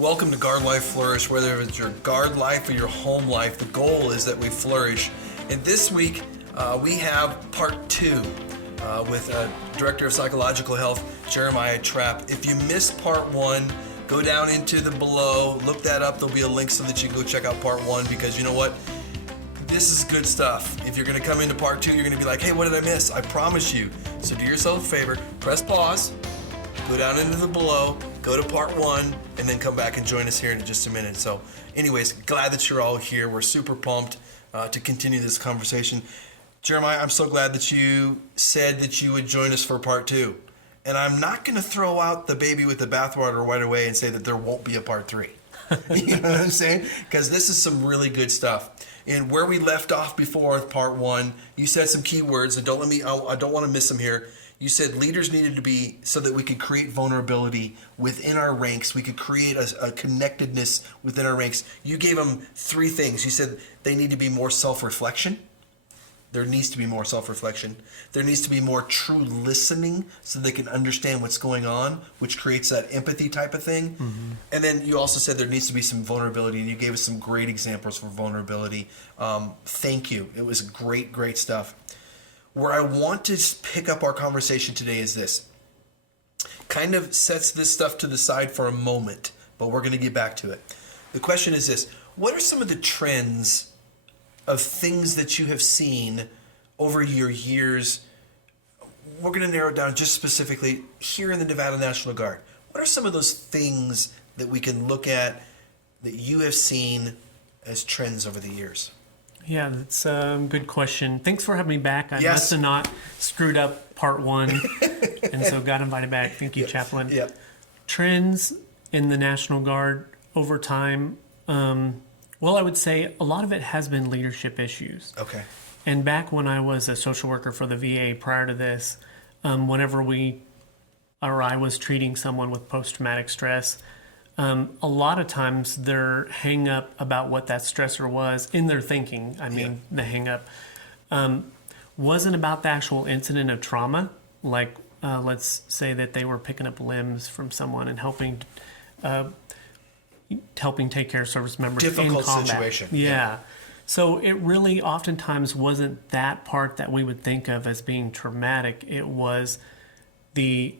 Welcome to Guard Life Flourish. Whether it's your guard life or your home life, the goal is that we flourish. And this week, we have part 2 with Director of Psychological Health, Jeremiah Trapp. If you missed part 1, go down into the below, look that up. There'll be a link so that you can go check out part 1, because you know what? This is good stuff. If you're going to come into part 2, you're going to be like, hey, what did I miss? I promise you. So do yourself a favor, press pause, go down into the below, go to part 1, and then come back and join us here in just a minute. So anyways, glad that you're all here. We're super pumped to continue this conversation. Jeremiah, I'm so glad that you said that you would join us for part 2. And I'm not going to throw out the baby with the bathwater right away and say that there won't be a part 3. You know what I'm saying? Because this is some really good stuff. And where we left off before with part 1, you said some key words, and I don't want to miss them here. You said leaders needed to be so that we could create vulnerability within our ranks. We could create a connectedness within our ranks. You gave them 3 things. You said they need to be more self-reflection. There needs to be more self-reflection. There needs to be more true listening so they can understand what's going on, which creates that empathy type of thing. Mm-hmm. And then you also said there needs to be some vulnerability, and you gave us some great examples for vulnerability. Thank you. It was great, great stuff. Where I want to pick up our conversation today is this. Kind of sets this stuff to the side for a moment, but we're going to get back to it. The question is this. What are some of the trends of things that you have seen over your years? We're going to narrow it down just specifically here in the Nevada National Guard. What are some of those things that we can look at that you have seen as trends over the years? Yeah, that's a good question. Thanks for having me back. I Yes. must have not screwed up part 1, and so got invited back. Thank you, Chaplain. Yeah. Trends in the National Guard over time. Well, I would say a lot of it has been leadership issues. Okay. And back when I was a social worker for the VA prior to this, whenever I was treating someone with post-traumatic stress, a lot of times their hang-up about what that stressor was in their thinking, the hang-up, wasn't about the actual incident of trauma. Like, let's say that they were picking up limbs from someone and helping take care of service members in combat. Difficult situation. Yeah. So it really oftentimes wasn't that part that we would think of as being traumatic. It was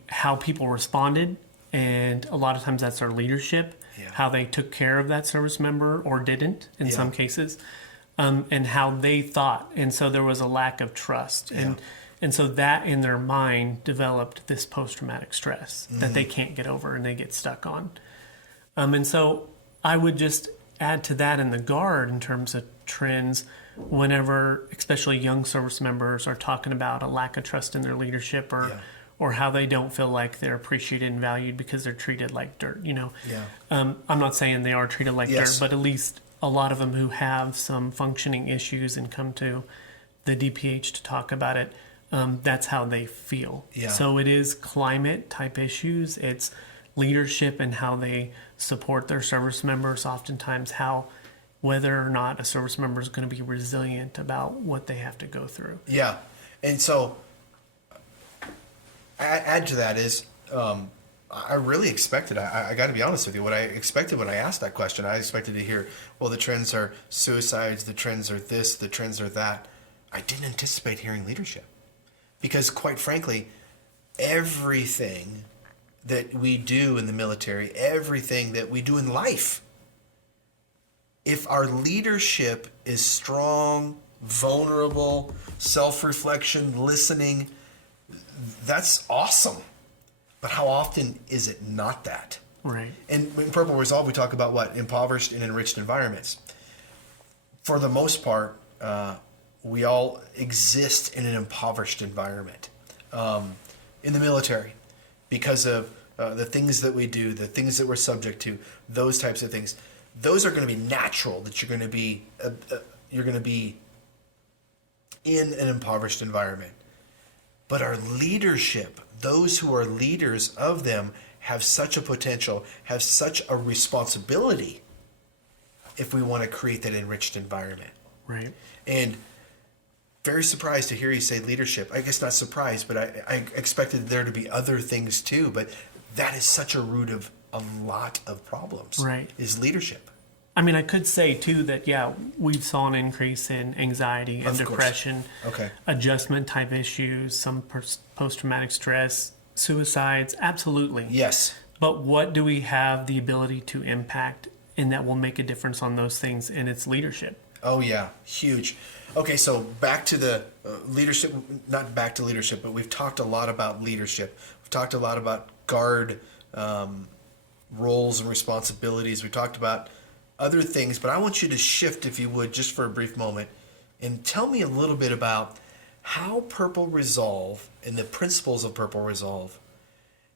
how people responded, and a lot of times that's their leadership, how they took care of that service member or didn't in some cases, and how they thought. And so there was a lack of trust. And so that in their mind developed this post-traumatic stress that they can't get over and they get stuck on. And so I would just add to that in the Guard in terms of trends whenever, especially young service members are talking about a lack of trust in their leadership or how they don't feel like they're appreciated and valued because they're treated like dirt, I'm not saying they are treated like dirt, but at least a lot of them who have some functioning issues and come to the DPH to talk about it, that's how they feel. Yeah. So it is climate type issues. It's leadership and how they support their service members, oftentimes whether or not a service member is going to be resilient about what they have to go through. Yeah. And so add to that is I really expected, I got to be honest with you, what I expected when I asked that question, I expected to hear, well, the trends are suicides, the trends are this, the trends are that. I didn't anticipate hearing leadership, because quite frankly, everything that we do in the military, everything that we do in life, if our leadership is strong, vulnerable, self-reflection, listening, that's awesome. But how often is it not that? Right. And in Purple Resolve, we talk about what? Impoverished and enriched environments. For the most part, we all exist in an impoverished environment in the military because of the things that we do, the things that we're subject to, those types of things. Those are going to be natural, that you're going to be in an impoverished environment. But our leadership, those who are leaders of them, have such a potential, have such a responsibility if we want to create that enriched environment. Right. And very surprised to hear you say leadership. I guess not surprised, but I expected there to be other things too. But that is such a root of a lot of problems. Right. Is leadership. I mean, I could say too that, yeah, we've saw an increase in anxiety and Of course. depression, Okay. adjustment type issues, some post-traumatic stress, suicides, absolutely. Yes. But what do we have the ability to impact and that will make a difference on those things? And it's leadership. Oh, yeah. Huge. Okay, so back to the leadership, not back to leadership, but we've talked a lot about leadership. We've talked a lot about guard roles and responsibilities. We talked about other things, but I want you to shift, if you would, just for a brief moment, and tell me a little bit about how Purple Resolve and the principles of Purple Resolve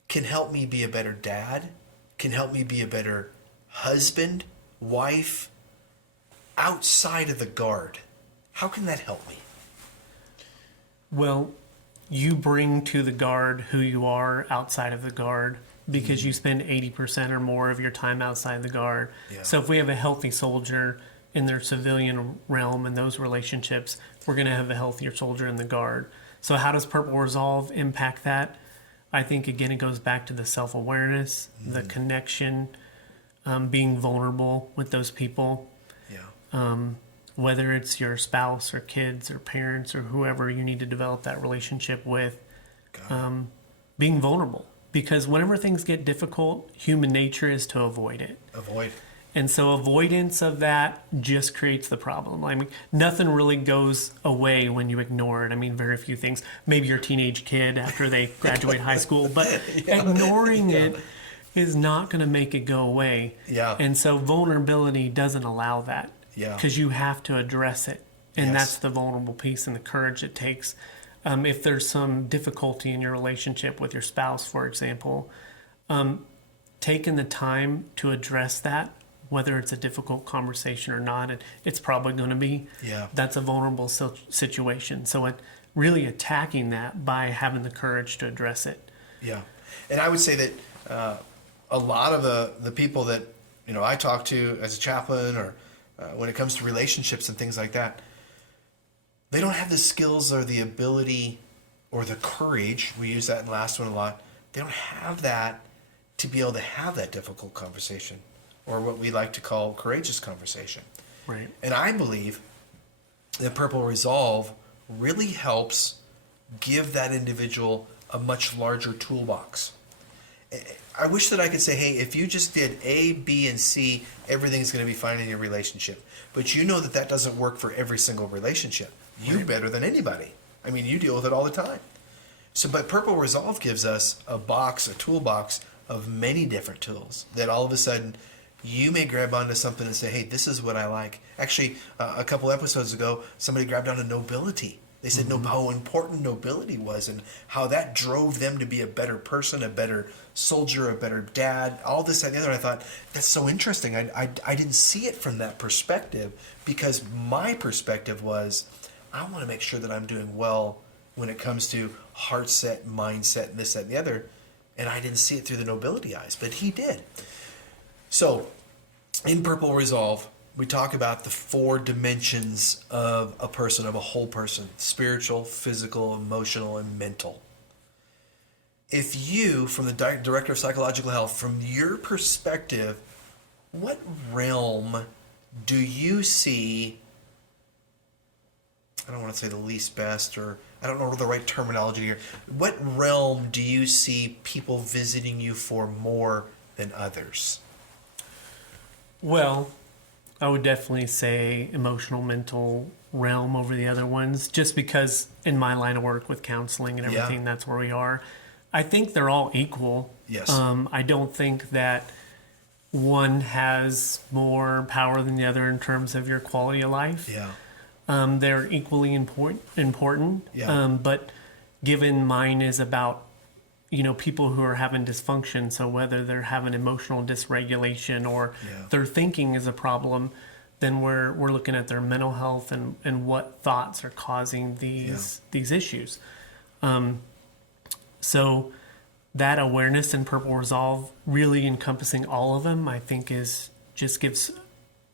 can help me be a better dad, can help me be a better husband, wife, outside of the guard. How can that help me? Well, you bring to the guard who you are outside of the guard because you spend 80% or more of your time outside the guard. Yeah. So if we have a healthy soldier in their civilian realm and those relationships, we're going to have a healthier soldier in the guard. So how does Purple Resolve impact that? I think, again, it goes back to the self-awareness, the connection, being vulnerable with those people. Yeah. Whether it's your spouse or kids or parents or whoever you need to develop that relationship with, being vulnerable. Because whenever things get difficult, human nature is to avoid it. Avoid. And so avoidance of that just creates the problem. I mean, nothing really goes away when you ignore it. I mean, very few things. Maybe your teenage kid after they graduate high school, but ignoring it is not going to make it go away. Yeah. And so vulnerability doesn't allow that. Yeah. Because you have to address it. And Yes. that's the vulnerable piece and the courage it takes. If there's some difficulty in your relationship with your spouse, for example, taking the time to address that, whether it's a difficult conversation or not, it's probably going to be. Yeah. That's a vulnerable situation. So really attacking that by having the courage to address it. Yeah. And I would say that a lot of the people that I talk to as a chaplain or when it comes to relationships and things like that, they don't have the skills or the ability or the courage. We use that in the last one a lot. They don't have that to be able to have that difficult conversation or what we like to call courageous conversation. Right. And I believe that Purple Resolve really helps give that individual a much larger toolbox. I wish that I could say, hey, if you just did A, B, and C, everything's going to be fine in your relationship. But you know that doesn't work for every single relationship. You better than anybody. I mean, you deal with it all the time. So, but Purple Resolve gives us a toolbox of many different tools that all of a sudden you may grab onto something and say, hey, this is what I like. Actually, a couple episodes ago, somebody grabbed onto nobility. They said how important nobility was and how that drove them to be a better person, a better soldier, a better dad, all this, that, and the other. And I thought, that's so interesting. I didn't see it from that perspective because my perspective was, I want to make sure that I'm doing well when it comes to heart set, mindset, and this, that, and the other. And I didn't see it through the nobility eyes, but he did. So in Purple Resolve, we talk about the 4 dimensions of a person, of a whole person: spiritual, physical, emotional, and mental. If you, from the Director of Psychological Health, from your perspective, what realm do you see, I don't want to say the least best, or I don't know the right terminology here, what realm do you see people visiting you for more than others? Well, I would definitely say emotional, mental realm over the other ones, just because in my line of work with counseling and everything, that's where we are. I think they're all equal. Yes. I don't think that one has more power than the other in terms of your quality of life. Yeah. They're equally important. Yeah. But given mine is about people who are having dysfunction, so whether they're having emotional dysregulation or their thinking is a problem, then we're looking at their mental health and what thoughts are causing these issues. So that awareness in Purple Resolve, really encompassing all of them, I think just gives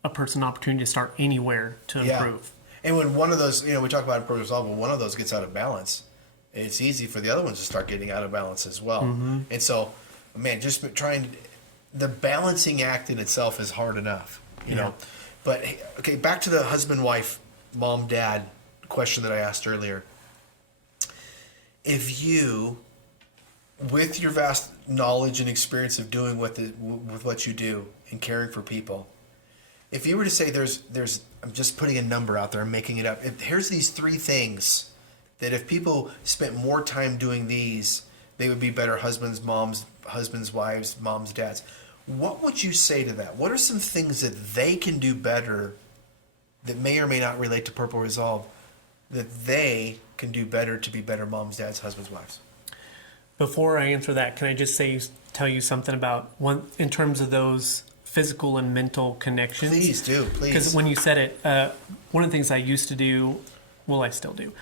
a person an opportunity to start anywhere to improve. And when one of those, we talk about Purple Resolve, when one of those gets out of balance, it's easy for the other ones to start getting out of balance as well. Mm-hmm. And so, man, just trying the balancing act in itself is hard enough, you know. But okay, back to the husband, wife, mom, dad question that I asked earlier. If you, with your vast knowledge and experience of doing with what you do and caring for people, if you were to say there's I'm just putting a number out there, I'm making it up. Here's these 3 things that if people spent more time doing these, they would be better husbands, wives, moms, dads. What would you say to that? What are some things that they can do better that may or may not relate to Purple Resolve that they can do better to be better moms, dads, husbands, wives? Before I answer that, can I just tell you something about in terms of those physical and mental connections? Please do, please. Because when you said it, one of the things I used to do, well, I still do,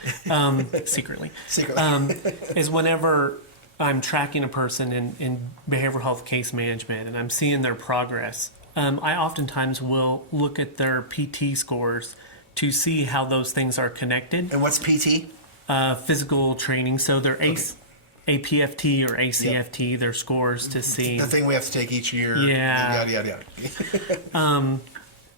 secretly, is whenever I'm tracking a person in behavioral health case management and I'm seeing their progress, I oftentimes will look at their PT scores to see how those things are connected. And what's PT? Physical training. So they're APFT or ACFT, their scores to see. The thing we have to take each year. Yeah. Yada, yada.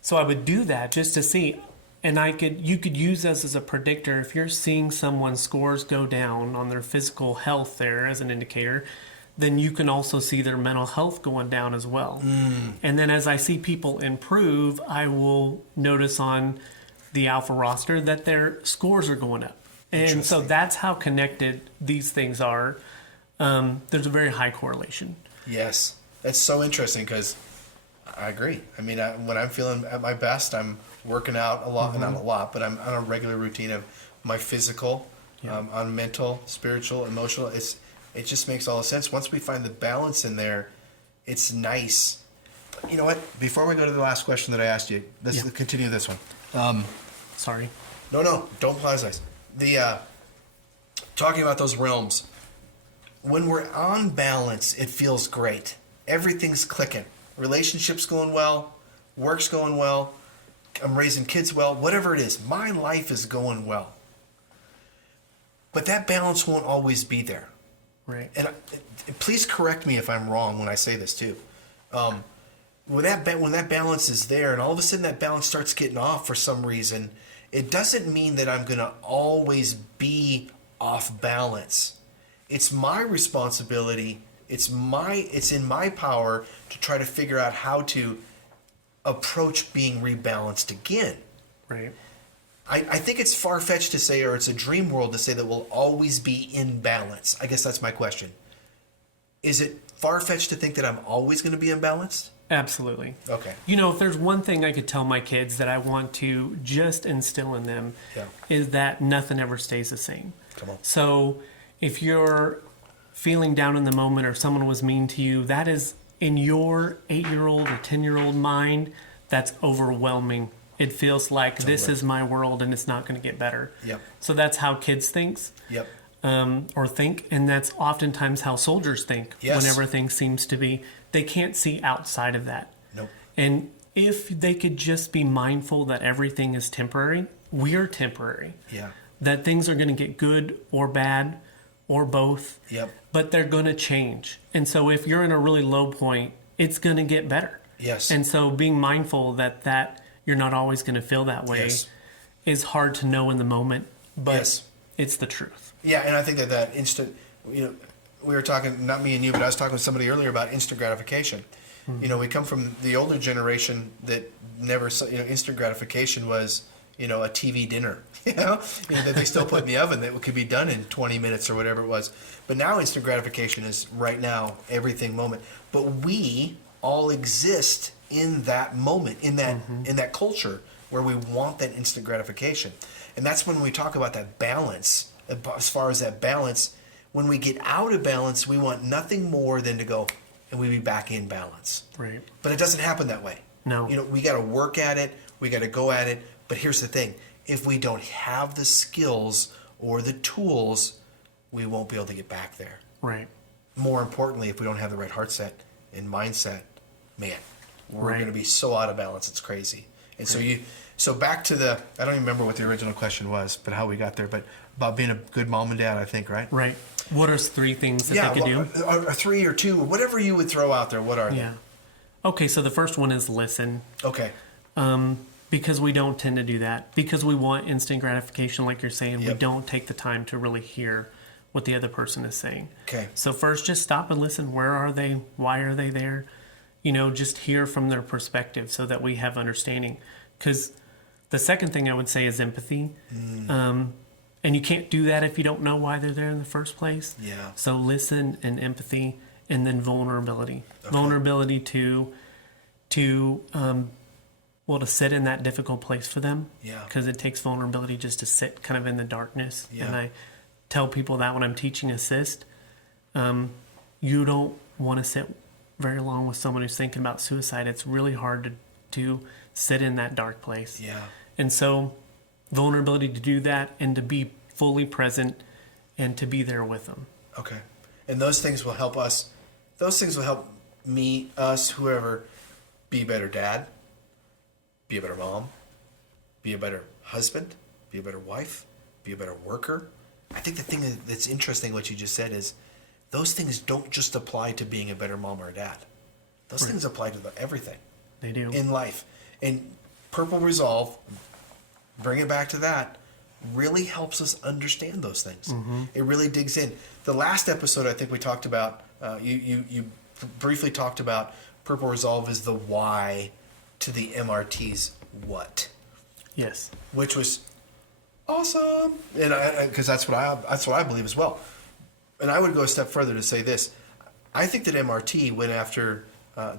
So I would do that just to see. And you could use this as a predictor. If you're seeing someone's scores go down on their physical health there as an indicator, then you can also see their mental health going down as well. And then as I see people improve, I will notice on the alpha roster that their scores are going up. And so that's how connected these things are. There's a very high correlation. Yes. That's so interesting because I agree. I mean, when I'm feeling at my best, I'm working out a lot, not a lot, but I'm on a regular routine of my physical, on mental, spiritual, emotional. It just makes all the sense. Once we find the balance in there, it's nice. You know what? Before we go to the last question that I asked you, let's continue this one. Sorry. No, don't apologize. Talking about those realms, when we're on balance, it feels great. Everything's clicking. Relationships going well, work's going well, I'm raising kids well, whatever it is, my life is going well. But that balance won't always be there. Right. And please correct me if I'm wrong when I say this too. When that balance is there and all of a sudden that balance starts getting off for some reason, it doesn't mean that I'm going to always be off balance. It's my responsibility. It's in my power to try to figure out how to approach being rebalanced again. Right. I think it's far-fetched to say, or it's a dream world to say that we'll always be in balance. I guess that's my question. Is it far-fetched to think that I'm always going to be imbalanced? Absolutely. Okay. You know, if there's one thing I could tell my kids that I want to just instill in them, is that nothing ever stays the same. Come on. So if you're feeling down in the moment or someone was mean to you, that is in your 8-year-old or 10-year-old mind, that's overwhelming. It feels like this is my world and it's not going to get better. Yep. So that's how kids think. Yep. Or think, and that's oftentimes how soldiers think. Yes. Whenever things seems to be, they can't see outside of that. Nope. And if they could just be mindful that everything is temporary, we're temporary. Yeah. That things are going to get good or bad or both. Yep. But they're going to change. And so if you're in a really low point, it's going to get better. Yes. And so being mindful that you're not always going to feel that way is hard to know in the moment, but it's the truth. Yeah, and I think that instant, we were talking, not me and you, but I was talking with somebody earlier about instant gratification. Mm-hmm. We come from the older generation that never, instant gratification was, a TV dinner, that they still put in the oven that could be done in 20 minutes or whatever it was. But now instant gratification is right now, everything moment. But we all exist in that moment, in that culture where we want that instant gratification. And that's when we talk about that balance. As far as that balance, when we get out of balance, we want nothing more than to go and we be back in balance. Right. But it doesn't happen that way. No. We got to work at it. We got to go at it. But here's the thing. If we don't have the skills or the tools, we won't be able to get back there. Right. More importantly, if we don't have the right heart set and mindset, man, we're going to be so out of balance. It's crazy. And so back to I don't even remember what the original question was, but how we got there, but about being a good mom and dad, I think, right? Right. What are 3 things that they could do? Or 3 or 2, or whatever you would throw out there, what are they? Yeah. Okay, so the first one is listen. Okay. Because we don't tend to do that. Because we want instant gratification, like you're saying. We Yep. don't take the time to really hear what the other person is saying. Okay. So first, just stop and listen. Where are they? Why are they there? Just hear from their perspective so that we have understanding. Because the second thing I would say is empathy. And you can't do that if you don't know why they're there in the first place. Yeah. So listen and empathy, and then vulnerability. Okay. Vulnerability to sit in that difficult place for them. Yeah. Because it takes vulnerability just to sit kind of in the darkness. Yeah. And I tell people that when I'm teaching assist, you don't want to sit very long with someone who's thinking about suicide. It's really hard to sit in that dark place. Yeah. And so vulnerability to do that and to be fully present and to be there with them. Okay. And those things will help us. Those things will help me, us, whoever, be a better dad, be a better mom, be a better husband, be a better wife, be a better worker. I think the thing that's interesting, what you just said, is those things don't just apply to being a better mom or a dad. Those things apply to everything They do. in life. And Purple Resolve, bring it back to that, really helps us understand those things. It really digs in. The last episode, I think we talked about, you briefly talked about Purple Resolve is the why to the MRT's what. Yes. Which was awesome, and because that's what I believe as well. And I would go a step further to say this: I think that MRT went after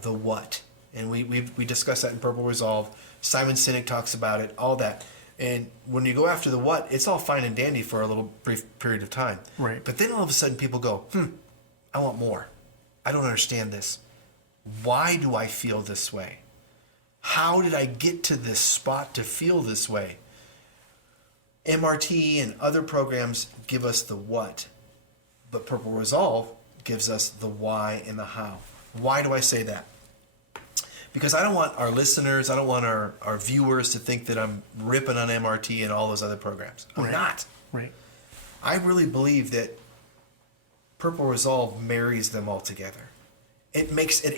the what, and we discussed that in Purple Resolve. Simon Sinek talks about it, all that. And when you go after the what, it's all fine and dandy for a little brief period of time. Right. But then all of a sudden people go, I want more. I don't understand this. Why do I feel this way? How did I get to this spot to feel this way? MRT and other programs give us the what, but Purple Resolve gives us the why and the how. Why do I say that? Because I don't want our listeners, I don't want our viewers to think that I'm ripping on MRT and all those other programs. I'm not. Right. I really believe that Purple Resolve marries them all together. It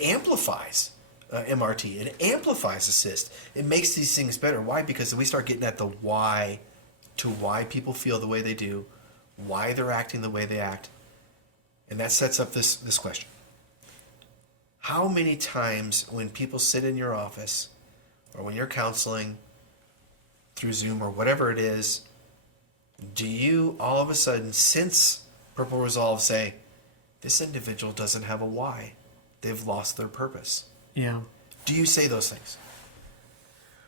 amplifies MRT. It amplifies assist. It makes these things better. Why? Because we start getting at the why to why people feel the way they do, why they're acting the way they act. And that sets up this question. How many times when people sit in your office or when you're counseling through Zoom or whatever it is, do you all of a sudden, since Purple Resolve, say, this individual doesn't have a why? They've lost their purpose. Yeah. Do you say those things?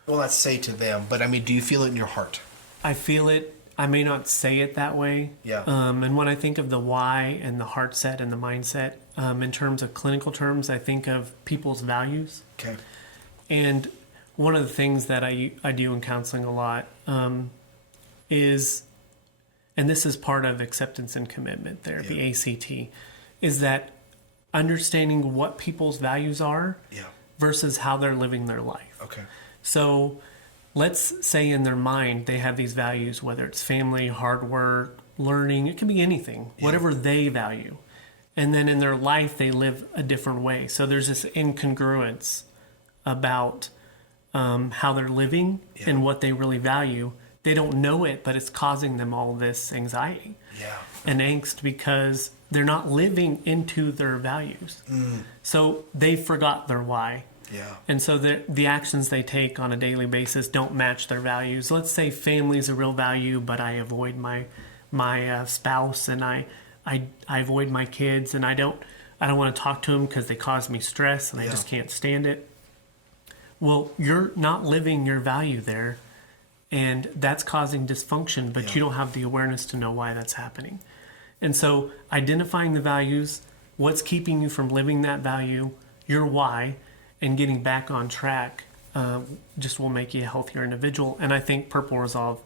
Well, not say to them, but I mean, do you feel it in your heart? I feel it. I may not say it that way. Yeah. And when I think of the why and the heart set and the mindset, in terms of clinical terms, I think of people's values. Okay. And one of the things that I do in counseling a lot is, and this is part of acceptance and commitment therapy, ACT, is that understanding what people's values are versus how they're living their life. Okay. So let's say in their mind they have these values, whether it's family, hard work, learning, it can be anything, whatever they value. And then in their life they live a different way. So there's this incongruence about how they're living and what they really value. They don't know it, but it's causing them all this anxiety and angst because they're not living into their values. So they forgot their why. Yeah. And so the actions they take on a daily basis don't match their values. Let's say family is a real value, but I avoid my spouse and I avoid my kids and I don't want to talk to them because they cause me stress and I just can't stand it. Well, you're not living your value there, and that's causing dysfunction, but you don't have the awareness to know why that's happening. And so identifying the values, what's keeping you from living that value, your why, and getting back on track just will make you a healthier individual. And I think Purple Resolve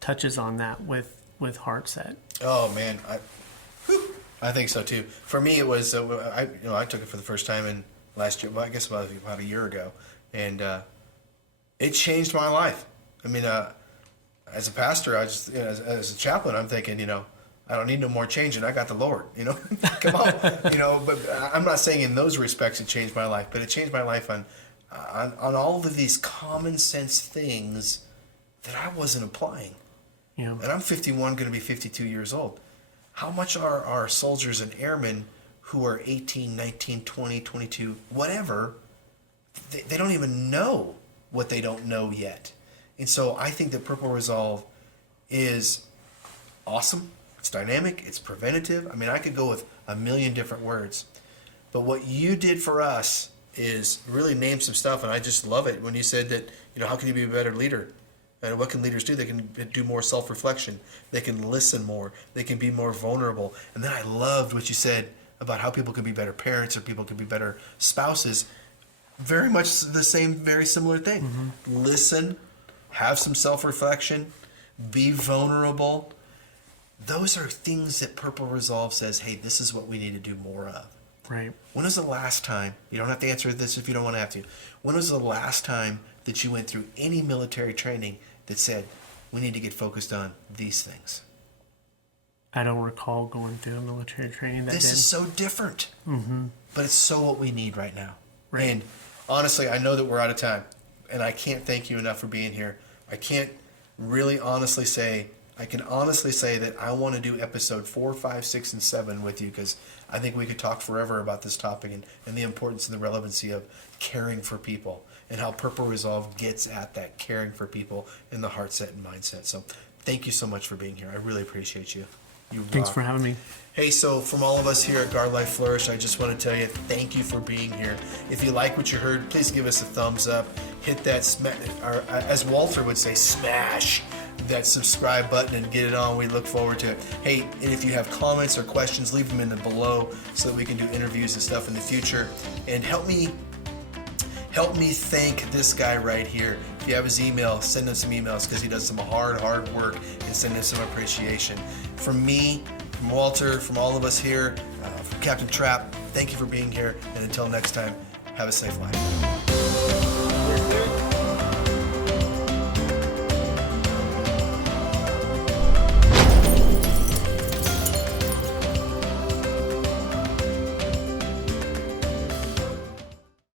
touches on that with heart set. Oh man, I think so too. For me, it was I took it for the first time in last year. Well, I guess about a year ago, and it changed my life. I mean, as a pastor, I just as a chaplain, I'm thinking, I don't need no more changing. I got the Lord, Come on, But I'm not saying in those respects it changed my life, but it changed my life on all of these common sense things that I wasn't applying. Yeah. And I'm 51, going to be 52 years old. How much are our soldiers and airmen who are 18, 19, 20, 22, whatever, they don't even know what they don't know yet. And so I think that Purple Resolve is awesome. It's dynamic. It's preventative. I mean, I could go with a million different words. But what you did for us is really name some stuff, and I just love it when you said that, how can you be a better leader? And what can leaders do? They can do more self-reflection. They can listen more. They can be more vulnerable. And then I loved what you said about how people can be better parents or people can be better spouses. Very much the same, very similar thing. Mm-hmm. Listen, have some self-reflection, be vulnerable. Those are things that Purple Resolve says, hey, this is what we need to do more of. Right. When was the last time, you don't have to answer this if you don't want to have to, when was the last time that you went through any military training that said, we need to get focused on these things? I don't recall going through a military training that This is so different. Mm-hmm. But it's so what we need right now. Right. And honestly, I know that we're out of time, and I can't thank you enough for being here. I can't really honestly say, I can honestly say that I want to do episode 4, 5, 6, and 7 with you, because I think we could talk forever about this topic and the importance and the relevancy of caring for people and how Purple Resolve gets at that caring for people in the heart set and mindset. So thank you so much for being here. I really appreciate you. Thanks for having me. Hey, so from all of us here at Guard Life Flourish, I just want to tell you thank you for being here. If you like what you heard, please give us a thumbs up. Hit that, or as Walter would say, smash that subscribe button and get it on. We look forward to it. Hey, and if you have comments or questions, leave them in the below so that we can do interviews and stuff in the future. And help me thank this guy right here. If you have his email, send him some emails, because he does some hard work, and send him some appreciation. From me, from Walter, from all of us here, from Captain Trapp, thank you for being here. And until next time, have a safe life.